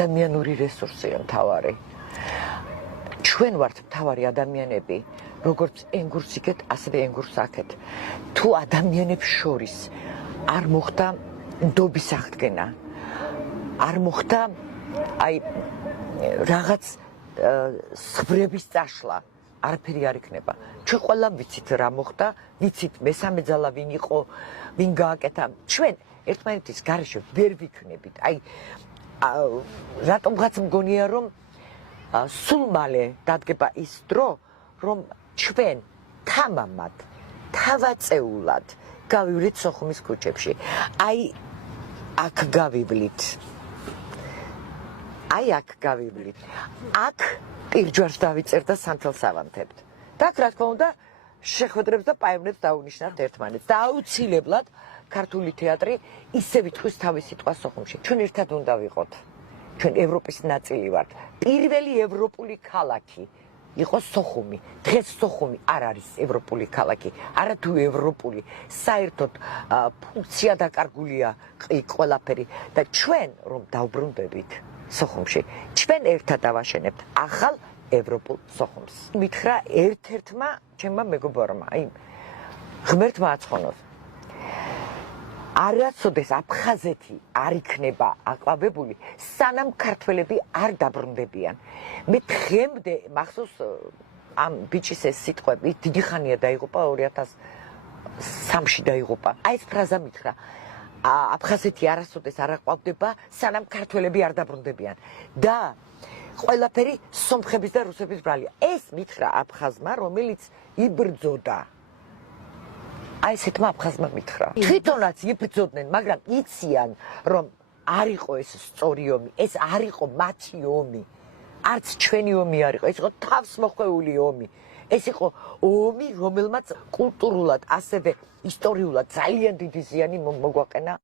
ადამიანური რესურსია მთავარი. ჩვენ ვართ მთავარი ადამიანები, როგორც ენგურს იქეთ, ასევე ენგურს აქეთ. თუ ადამიანებს შორის არ მოხდა ნდობის აღდგენა, არ მოხდა რაღაც სხვრების წაშლა, არაფერი არ იქნება. ჩვენ ყველამ ვიცით რა მოხდა, ვიცით მესამე ძალა ვინ იყო, ვინ გააკეთა. ჩვენ ერთმანეთის გარეშე ვერ ვიქნებით. რატომღაც მგონია რომ სულ მალე დადგება ის დრო, რომ ჩვენ თამამად, თავაწეულად გავივლით სოხუმის ქუჩებში. აქ გავივლით. აქ გავივლით. აქ პირჯვარს დავიწერ და სანთელს ავანთებთ. და აქ რა თქმა უნდა შეხვედრებს და პაევნებს დაუნიშნავთ ერთმანეთს. და აუცილებლად ქართული თეატრი ისე ვითქვის თავის სიტყვას სოხუმში. ჩვენ ერთად უნდა ვიყოთ. ჩვენ ევროპის ნაწილი ვართ. პირველი ევროპული ქალაქი იყო სოხუმი. დღეს სოხუმი არ არის ევროპული ქალაქი, არათუ ევროპული. საერთოდ ფუნქცია დაკარგულია ყველაფერი და ჩვენ რომ დავბრუნდებით სოხუმში, ჩვენ ერთად ავაშენებთ ახალ ევროპულ სოხუმს. მითხრა ერთ-ერთმა ჩემმა მეგობარმა, ღმერთმა აცხონოს. არასოდეს აფხაზეთი არ იქნება აყვავებული, სანამ ქართველები არ დაბრუნდებიან. მე დღემდე მახსოვს ამ ბიჭის ეს სიტყვები, დიდი ხანია დაიღუპა 2003-ში დაიღუპა. ეს ფრაზა მითხრა. აფხაზეთი არასოდეს არ აყვავდება, სანამ ქართველები არ დაბრუნდებიან. და ყველაფერი სომხების და რუსების ბრალია. ეს მითხრა აფხაზმა, რომელიც იბრძოდა. ესეთმა აფხაზმა მითხრა. თვითონაც იბრძოდნენ, მაგრამ იციან, რომ არ იყო ეს სწორი ომი, ეს არ იყო მათი ომი. არც ჩვენი ომი არ იყო, ეს იყო თავსმოხვეული ომი. ეს იყო ომი, რომელმაც კულტურულად, ასევე ისტორიულად ძალიან დიდი ზიანი მოგვაყენა.